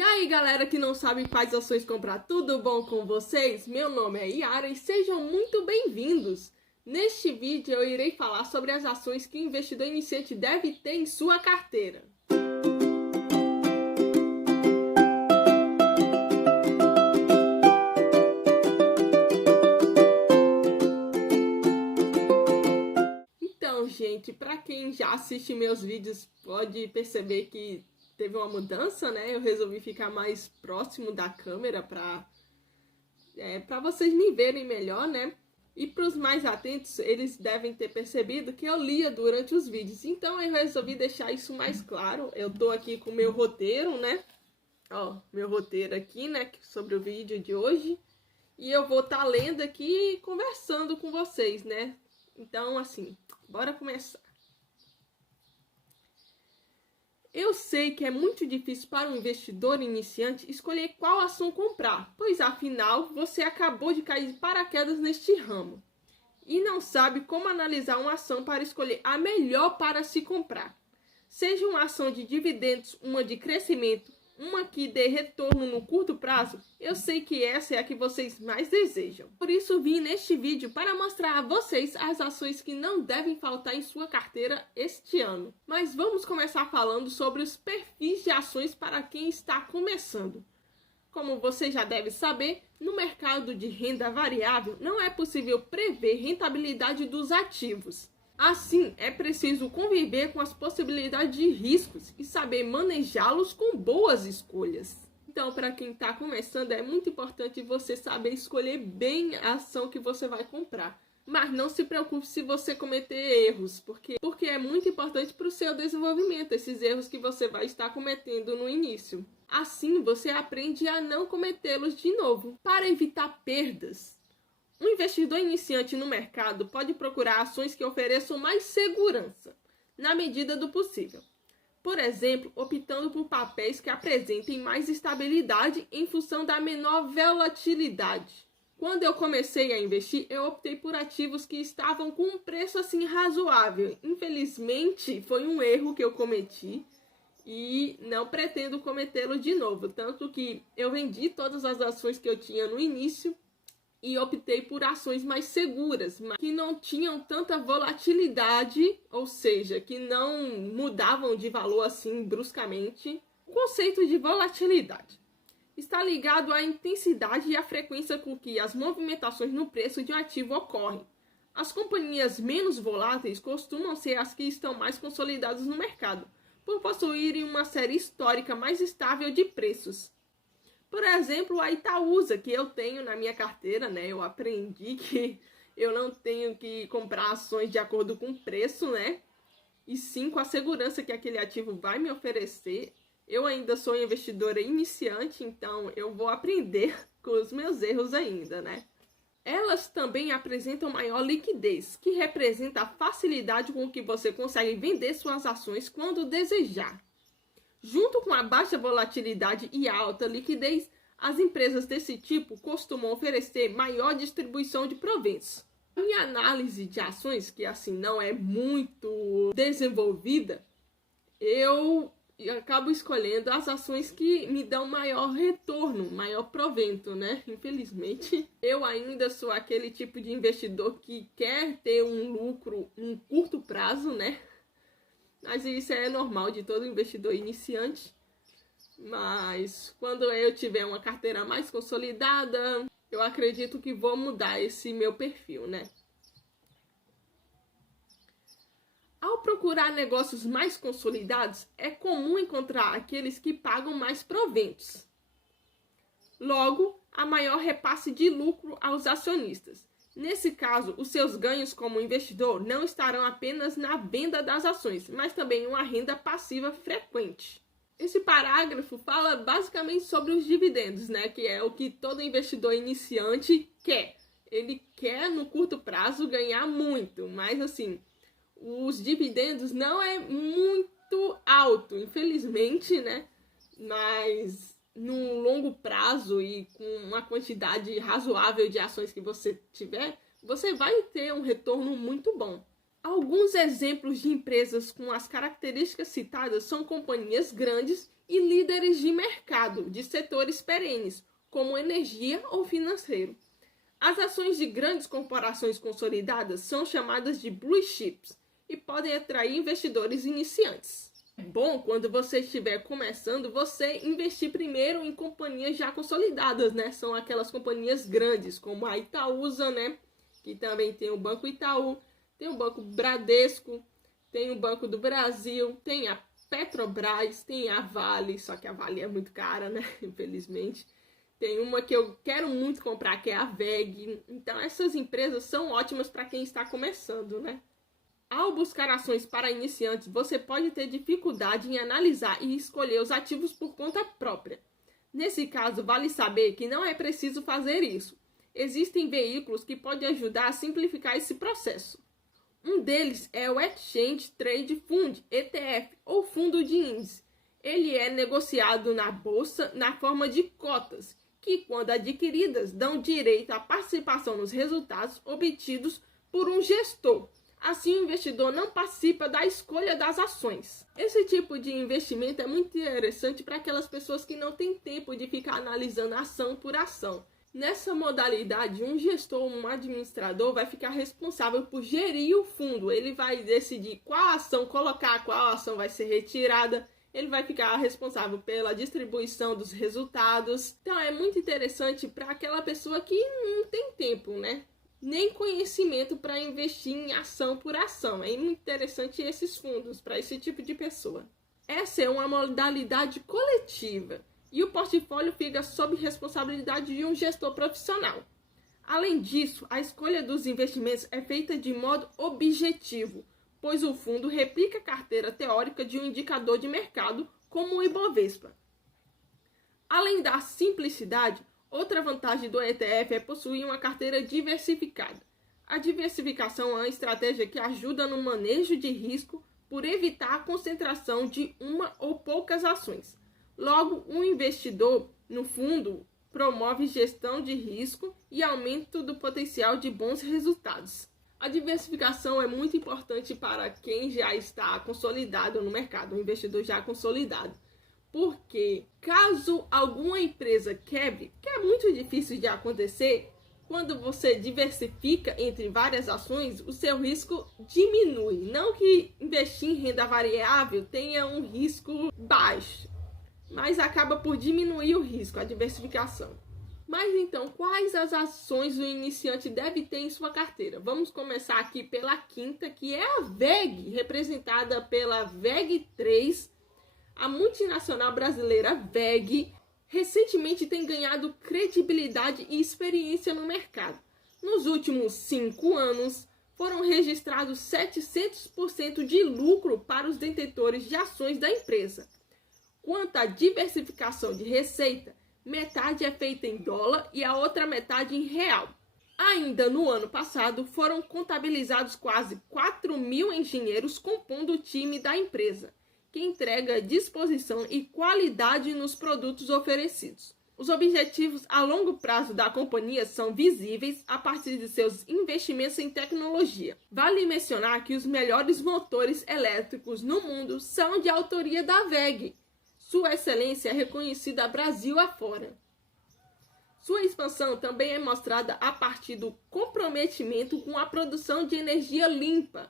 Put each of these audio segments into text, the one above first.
E aí, galera que não sabe quais ações comprar, tudo bom com vocês? Meu nome é Yara e sejam muito bem-vindos! Neste vídeo eu irei falar sobre as ações que o investidor iniciante deve ter em sua carteira. Então, gente, para quem já assiste meus vídeos pode perceber que teve uma mudança, né? Eu resolvi ficar mais próximo da câmera para vocês me verem melhor, né? E para os mais atentos, eles devem ter percebido que eu lia durante os vídeos. Então eu resolvi deixar isso mais claro. Eu tô aqui com o meu roteiro, né? Ó, meu roteiro aqui, né? Sobre o vídeo de hoje. E eu vou estar lendo aqui e conversando com vocês, né? Então, assim, bora começar. Eu sei que é muito difícil para um investidor iniciante escolher qual ação comprar, pois afinal você acabou de cair de paraquedas neste ramo e não sabe como analisar uma ação para escolher a melhor para se comprar. Seja uma ação de dividendos, uma de crescimento, uma que dê retorno no curto prazo, eu sei que essa é a que vocês mais desejam. Por isso vim neste vídeo para mostrar a vocês as ações que não devem faltar em sua carteira este ano. Mas vamos começar falando sobre os perfis de ações para quem está começando. Como você já deve saber, no mercado de renda variável não é possível prever rentabilidade dos ativos. Assim, é preciso conviver com as possibilidades de riscos e saber manejá-los com boas escolhas. Então, para quem está começando, é muito importante você saber escolher bem a ação que você vai comprar. Mas não se preocupe se você cometer erros, porque é muito importante para o seu desenvolvimento, esses erros que você vai estar cometendo no início. Assim, você aprende a não cometê-los de novo, para evitar perdas. Um investidor iniciante no mercado pode procurar ações que ofereçam mais segurança, na medida do possível. Por exemplo, optando por papéis que apresentem mais estabilidade em função da menor volatilidade. Quando eu comecei a investir, eu optei por ativos que estavam com um preço assim razoável. Infelizmente, foi um erro que eu cometi e não pretendo cometê-lo de novo. Tanto que eu vendi todas as ações que eu tinha no início e optei por ações mais seguras, que não tinham tanta volatilidade, ou seja, que não mudavam de valor assim bruscamente. O conceito de volatilidade está ligado à intensidade e à frequência com que as movimentações no preço de um ativo ocorrem. As companhias menos voláteis costumam ser as que estão mais consolidadas no mercado, por possuírem uma série histórica mais estável de preços. Por exemplo, a Itaúsa, que eu tenho na minha carteira, né? Eu aprendi que eu não tenho que comprar ações de acordo com o preço, né? E sim com a segurança que aquele ativo vai me oferecer. Eu ainda sou investidora iniciante, então eu vou aprender com os meus erros ainda, né? Elas também apresentam maior liquidez, que representa a facilidade com que você consegue vender suas ações quando desejar. Junto com a baixa volatilidade e a alta liquidez, as empresas desse tipo costumam oferecer maior distribuição de proventos. A minha análise de ações, que assim não é muito desenvolvida, eu acabo escolhendo as ações que me dão maior retorno, maior provento, né? Infelizmente, eu ainda sou aquele tipo de investidor que quer ter um lucro em curto prazo, né? Mas isso é normal de todo investidor iniciante. Mas quando eu tiver uma carteira mais consolidada, eu acredito que vou mudar esse meu perfil, né? Ao procurar negócios mais consolidados, é comum encontrar aqueles que pagam mais proventos. Logo, há maior repasse de lucro aos acionistas. Nesse caso, os seus ganhos como investidor não estarão apenas na venda das ações, mas também em uma renda passiva frequente. Esse parágrafo fala basicamente sobre os dividendos, né? Que é o que todo investidor iniciante quer. Ele quer, no curto prazo, ganhar muito, mas assim, os dividendos não é muito alto, infelizmente, né? Mas no longo prazo e com uma quantidade razoável de ações que você tiver, você vai ter um retorno muito bom. Alguns exemplos de empresas com as características citadas são companhias grandes e líderes de mercado de setores perenes, como energia ou financeiro. As ações de grandes corporações consolidadas são chamadas de blue chips e podem atrair investidores iniciantes. É bom, quando você estiver começando, você investir primeiro em companhias já consolidadas, né? São aquelas companhias grandes, como a Itaúsa, né? Que também tem o Banco Itaú, tem o Banco Bradesco, tem o Banco do Brasil, tem a Petrobras, tem a Vale, só que a Vale é muito cara, né? Infelizmente. Tem uma que eu quero muito comprar, que é a WEG. Então, essas empresas são ótimas para quem está começando, né? Ao buscar ações para iniciantes, você pode ter dificuldade em analisar e escolher os ativos por conta própria. Nesse caso, vale saber que não é preciso fazer isso. Existem veículos que podem ajudar a simplificar esse processo. Um deles é o Exchange Trade Fund, ETF, ou fundo de índice. Ele é negociado na bolsa na forma de cotas, que, quando adquiridas, dão direito à participação nos resultados obtidos por um gestor. Assim, o investidor não participa da escolha das ações. Esse tipo de investimento é muito interessante para aquelas pessoas que não têm tempo de ficar analisando ação por ação. Nessa modalidade, um gestor ou um administrador vai ficar responsável por gerir o fundo. Ele vai decidir qual ação colocar, qual ação vai ser retirada. Ele vai ficar responsável pela distribuição dos resultados. Então, é muito interessante para aquela pessoa que não tem tempo, né? Nem conhecimento para investir em ação por ação. É muito interessante esses fundos para esse tipo de pessoa. Essa é uma modalidade coletiva e o portfólio fica sob responsabilidade de um gestor profissional. Além disso, a escolha dos investimentos é feita de modo objetivo, pois o fundo replica a carteira teórica de um indicador de mercado, como o Ibovespa. Além da simplicidade, outra vantagem do ETF é possuir uma carteira diversificada. A diversificação é uma estratégia que ajuda no manejo de risco por evitar a concentração de uma ou poucas ações. Logo, um investidor no fundo promove gestão de risco e aumento do potencial de bons resultados. A diversificação é muito importante para quem já está consolidado no mercado, um investidor já consolidado. Porque caso alguma empresa quebre, que é muito difícil de acontecer, quando você diversifica entre várias ações, o seu risco diminui. Não que investir em renda variável tenha um risco baixo, mas acaba por diminuir o risco, a diversificação. Mas então, quais as ações o iniciante deve ter em sua carteira? Vamos começar aqui pela quinta, que é a WEG, representada pela WEG3. A multinacional brasileira WEG recentemente tem ganhado credibilidade e experiência no mercado. Nos últimos 5 anos, foram registrados 700% de lucro para os detentores de ações da empresa. Quanto à diversificação de receita, metade é feita em dólar e a outra metade em real. Ainda no ano passado, foram contabilizados quase 4.000 engenheiros compondo o time da empresa, que entrega disposição e qualidade nos produtos oferecidos. Os objetivos a longo prazo da companhia são visíveis a partir de seus investimentos em tecnologia. Vale mencionar que os melhores motores elétricos no mundo são de autoria da WEG. Sua excelência é reconhecida Brasil afora. Sua expansão também é mostrada a partir do comprometimento com a produção de energia limpa.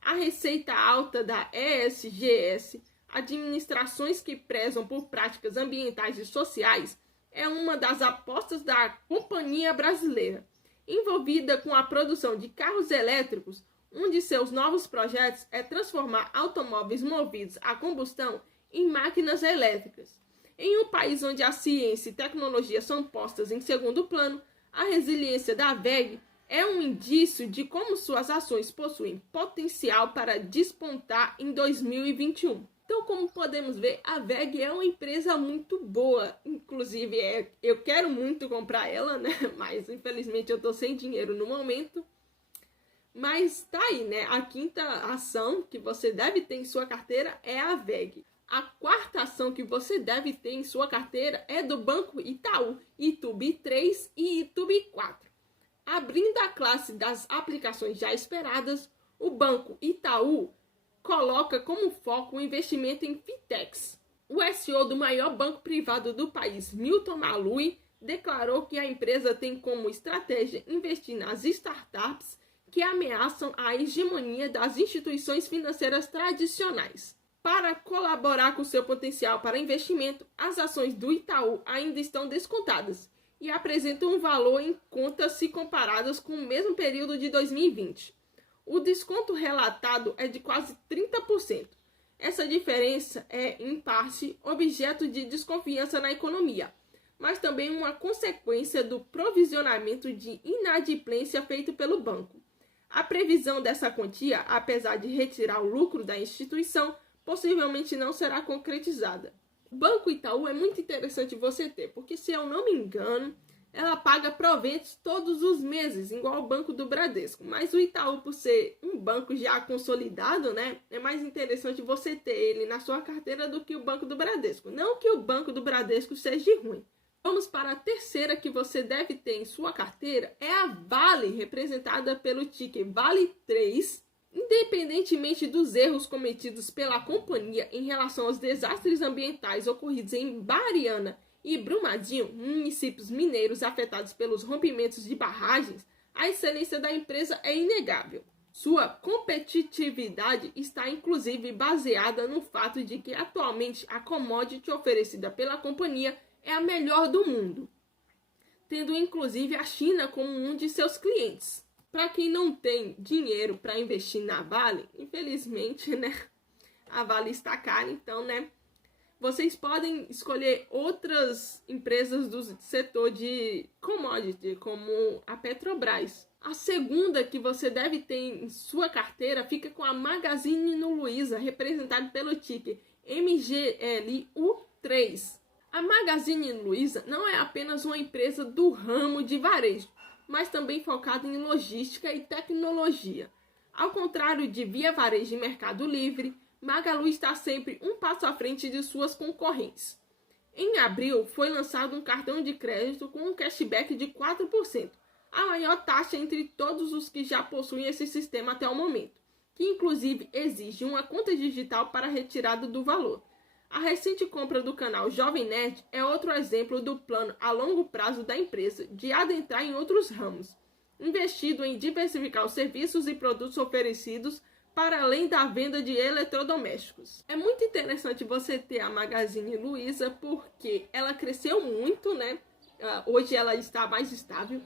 A receita alta da ESGS, administrações que prezam por práticas ambientais e sociais, é uma das apostas da companhia brasileira. Envolvida com a produção de carros elétricos, um de seus novos projetos é transformar automóveis movidos a combustão em máquinas elétricas. Em um país onde a ciência e tecnologia são postas em segundo plano, a resiliência da WEG é um indício de como suas ações possuem potencial para despontar em 2021. Então, como podemos ver, a WEG é uma empresa muito boa. Inclusive, eu quero muito comprar ela, né? Mas, infelizmente, eu estou sem dinheiro no momento. Mas tá aí, né? A quinta ação que você deve ter em sua carteira é a WEG. A quarta ação que você deve ter em sua carteira é do Banco Itaú, ITUB3 e ITUB4. Abrindo a classe das aplicações já esperadas, o Banco Itaú coloca como foco o investimento em fintechs. O CEO do maior banco privado do país, Milton Malui, declarou que a empresa tem como estratégia investir nas startups que ameaçam a hegemonia das instituições financeiras tradicionais. Para colaborar com seu potencial para investimento, as ações do Itaú ainda estão descontadas e apresentam um valor em conta se comparadas com o mesmo período de 2020. O desconto relatado é de quase 30%. Essa diferença é, em parte, objeto de desconfiança na economia, mas também uma consequência do provisionamento de inadimplência feito pelo banco. A previsão dessa quantia, apesar de retirar o lucro da instituição, possivelmente não será concretizada. O Banco Itaú é muito interessante você ter, porque se eu não me engano, ela paga proventos todos os meses, igual ao Banco do Bradesco. Mas o Itaú, por ser um banco já consolidado, né, é mais interessante você ter ele na sua carteira do que o Banco do Bradesco. Não que o Banco do Bradesco seja ruim. Vamos para a terceira que você deve ter em sua carteira, é a Vale, representada pelo ticker Vale 3. Independentemente dos erros cometidos pela companhia em relação aos desastres ambientais ocorridos em Mariana e Brumadinho, municípios mineiros afetados pelos rompimentos de barragens, a excelência da empresa é inegável. Sua competitividade está inclusive baseada no fato de que atualmente a commodity oferecida pela companhia é a melhor do mundo, tendo inclusive a China como um de seus clientes. Para quem não tem dinheiro para investir na Vale, infelizmente, né, a Vale está cara, então, né, vocês podem escolher outras empresas do setor de commodity, como a Petrobras. A segunda que você deve ter em sua carteira fica com a Magazine Luiza, representada pelo ticker MGLU3. A Magazine Luiza não é apenas uma empresa do ramo de varejo, mas também focada em logística e tecnologia. Ao contrário de Via Varejo e Mercado Livre, Magalu está sempre um passo à frente de suas concorrentes. Em abril, foi lançado um cartão de crédito com um cashback de 4%, a maior taxa entre todos os que já possuem esse sistema até o momento, que inclusive exige uma conta digital para a retirada do valor. A recente compra do canal Jovem Nerd é outro exemplo do plano a longo prazo da empresa de adentrar em outros ramos, investido em diversificar os serviços e produtos oferecidos para além da venda de eletrodomésticos. É muito interessante você ter a Magazine Luiza porque ela cresceu muito, né? Hoje ela está mais estável,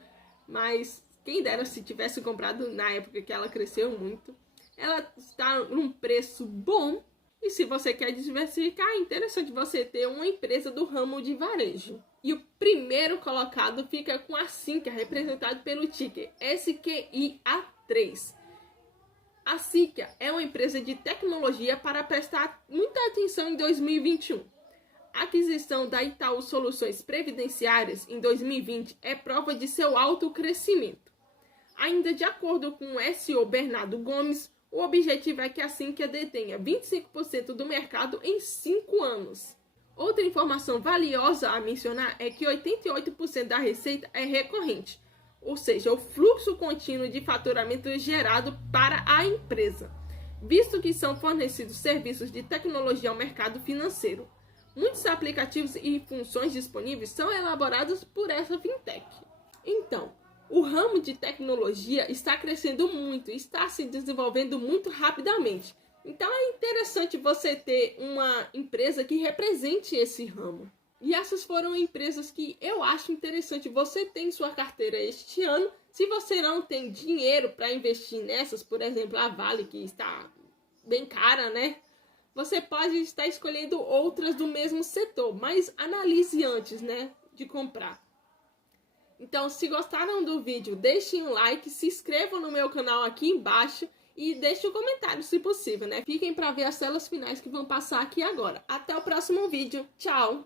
mas quem dera se tivesse comprado na época que ela cresceu muito. Ela está num preço bom. E se você quer diversificar, é interessante você ter uma empresa do ramo de varejo. E o primeiro colocado fica com a Sinqia, representado pelo ticker SQIA3. A Sinqia é uma empresa de tecnologia para prestar muita atenção em 2021. A aquisição da Itaú Soluções Previdenciárias em 2020 é prova de seu alto crescimento. Ainda de acordo com o CEO Bernardo Gomes, o objetivo é que a Sinqia detenha 25% do mercado em 5 anos. Outra informação valiosa a mencionar é que 88% da receita é recorrente, ou seja, o fluxo contínuo de faturamento gerado para a empresa, visto que são fornecidos serviços de tecnologia ao mercado financeiro. Muitos aplicativos e funções disponíveis são elaborados por essa fintech. Então, o ramo de tecnologia está crescendo muito, está se desenvolvendo muito rapidamente. Então é interessante você ter uma empresa que represente esse ramo. E essas foram empresas que eu acho interessante você ter em sua carteira este ano. Se você não tem dinheiro para investir nessas, por exemplo, a Vale, que está bem cara, né? Você pode estar escolhendo outras do mesmo setor, mas analise antes, né, de comprar. Então, se gostaram do vídeo, deixem um like, se inscrevam no meu canal aqui embaixo e deixem um comentário se possível, né? Fiquem para ver as celas finais que vão passar aqui agora. Até o próximo vídeo. Tchau!